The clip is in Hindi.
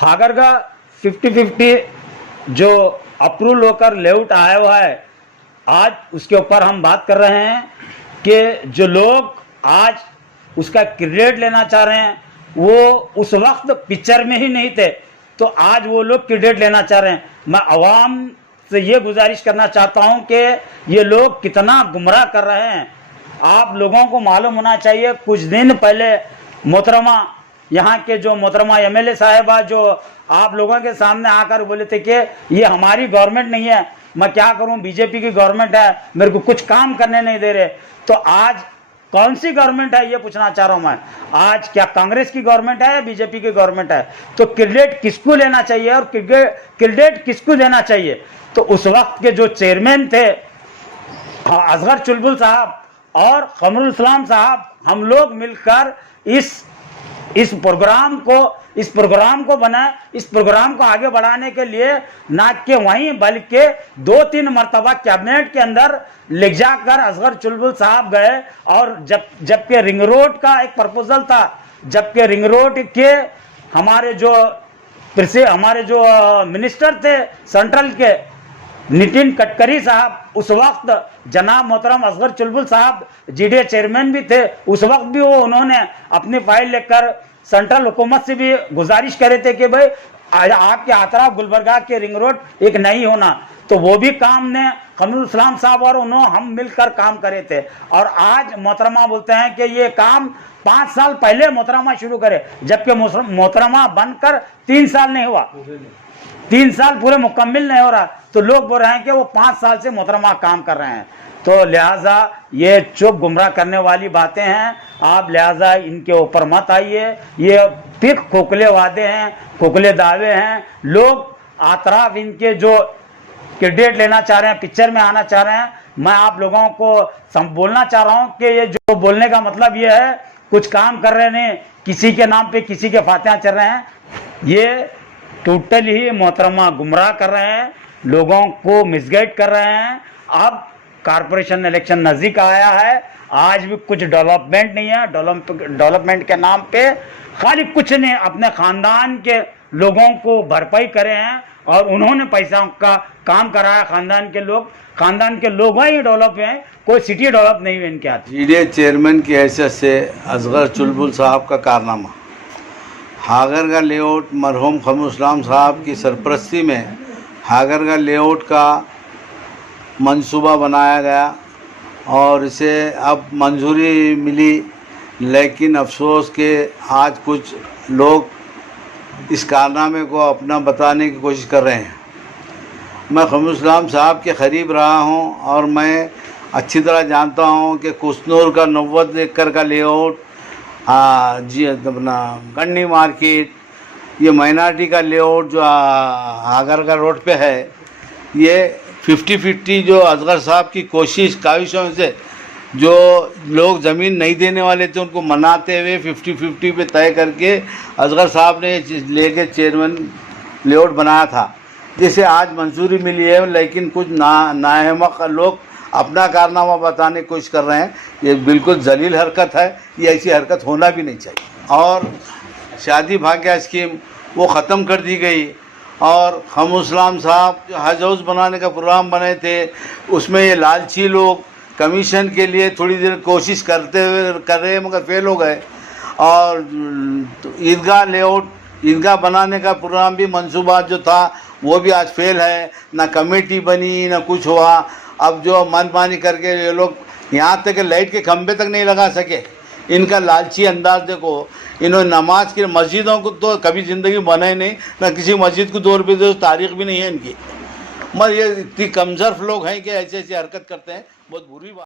हागर का 50-50 जो अप्रूवल होकर लेआउट आया हुआ है, आज उसके ऊपर हम बात कर रहे हैं कि जो लोग आज उसका क्रेडिट लेना चाह रहे हैं वो उस वक्त पिक्चर में ही नहीं थे, तो आज वो लोग क्रेडिट लेना चाह रहे हैं। मैं आवाम से ये गुजारिश करना चाहता हूं कि ये लोग कितना गुमराह कर रहे हैं। आप लोगों को मालूम होना चाहिए, कुछ दिन पहले मोहतरमा यहाँ के जो मोहतरमा एमएलए साहिबा जो आप लोगों के सामने आकर बोले थे कि ये हमारी गवर्नमेंट नहीं है, मैं क्या करूं, बीजेपी की गवर्नमेंट है, मेरे को कुछ काम करने नहीं दे रहे। तो आज कौन सी गवर्नमेंट है ये पूछना चाह रहा हूं मैं। आज क्या कांग्रेस की गवर्नमेंट है या बीजेपी की गवर्नमेंट है? तो क्रेडिट किसको लेना चाहिए और क्रेडिट किसको देना चाहिए? तो उस वक्त के जो चेयरमैन थे असगर चुलबुल साहब और कमरुल इस्लाम साहब, हम लोग मिलकर इस प्रोग्राम को बनाए। इस प्रोग्राम को आगे बढ़ाने के लिए ना कि वहीं बल्कि 2-3 मरतबा कैबिनेट के अंदर ले जाकर असगर चुलबुल साहब गए। और जबकि रिंग रोड का एक प्रपोजल था, जबकि रिंग रोड के हमारे जो मिनिस्टर थे सेंट्रल के नितिन गडकरी साहब, उस वक्त जनाब मोहतरम असगर चुलबुल साहब जीडीए चेयरमैन भी थे, उस वक्त भी उन्होंने अपनी फाइल लेकर सेंट्रल हुकूमत से भी गुजारिश करे थे कि भाई आपके अतराफ गुलबर्गा के रिंग रोड एक नहीं होना। तो वो भी काम ने कमरुल इस्लाम साहब और हम मिलकर काम करे थे। और आज मोहतरमा बोलते हैं कि ये काम 5 साल पहले मोहतरमा शुरू करे, जबकि मोहतरमा बनकर 3 साल नहीं हुआ, 3 साल पूरे मुकम्मिल नहीं हो रहा। तो लोग बोल रहे हैं कि वो 5 साल से मोहतरमा काम कर रहे हैं। तो लिहाजा ये चुप गुमराह करने वाली बातें हैं, आप लिहाजा इनके ऊपर मत आइए। ये फिर खोखले वादे हैं, खोखले दावे हैं। लोग आतराफ इनके जो क्रेडिट लेना चाह रहे हैं, पिक्चर में आना चाह रहे हैं। मैं आप लोगों को बोलना चाह रहा हूँ कि ये जो बोलने का मतलब ये है, कुछ काम कर रहे नहीं, किसी के नाम पे किसी के फातिहा चल रहे हैं। ये टोटल ही मोहतरमा गुमराह कर रहे हैं, लोगों को मिसगाइड कर रहे हैं। अब कारपोरेशन इलेक्शन नज़दीक आया है, आज भी कुछ डेवलपमेंट नहीं है। डेवलपमेंट के नाम पे खाली कुछ नहीं, अपने ख़ानदान के लोगों को भरपाई करे हैं और उन्होंने पैसा का काम कराया। ख़ानदान के लोग ही डेवलप हैं, कोई सिटी डेवलप नहीं हुई इनके हाथ। जीडीए चेयरमैन की हैसियत से असगर चुलबुल साहब का कारनामा, हागर का लेआउट मरहूम कमरुल इस्लाम साहब की सरपरस्ती में हागर का लेआउट का मंसूबा बनाया गया और इसे अब मंजूरी मिली। लेकिन अफसोस के आज कुछ लोग इस कारनामे को अपना बताने की कोशिश कर रहे हैं। मैं कमरुल इस्लाम साहब के करीब रहा हूं और मैं अच्छी तरह जानता हूं कि कुसनूर का 90 एकड़ का लेआउट, जी अपना गन्नी मार्केट, ये माइनॉरिटी का लेआउट जो हागर का रोड पे है, ये 50-50 जो असगर साहब की काविशों से जो लोग ज़मीन नहीं देने वाले थे उनको मनाते हुए 50-50 पे तय करके असगर साहब ने लेके चेयरमैन लेआउट बनाया था, जिसे आज मंजूरी मिली है। लेकिन कुछ नाहमक लोग अपना कारनामा बताने की कोशिश कर रहे हैं। ये बिल्कुल जलील हरकत है, ये ऐसी हरकत होना भी नहीं चाहिए। और शादी भाग्य स्कीम वो ख़त्म कर दी गई और कमरुल इस्लाम साहब जो हज हाउस बनाने का प्रोग्राम बने थे, उसमें ये लालची लोग कमीशन के लिए थोड़ी देर कोशिश कर रहे हैं मगर फेल हो गए। और ईदगाह लेआउट, ईदगाह बनाने का प्रोग्राम भी मंसूबा जो था वो भी आज फेल है, ना कमेटी बनी ना कुछ हुआ। अब जो मनमानी करके ये लोग यहाँ तक लाइट के खंभे तक नहीं लगा सके। इनका लालची अंदाज देखो, इन्होंने नमाज की मस्जिदों को तो कभी ज़िंदगी बनाई नहीं, ना किसी मस्जिद को 2 रुपये दे, तारीख भी नहीं है इनकी। मगर ये इतनी कमज़ोर लोग हैं कि ऐसी हरकत करते हैं, बहुत बुरी बात।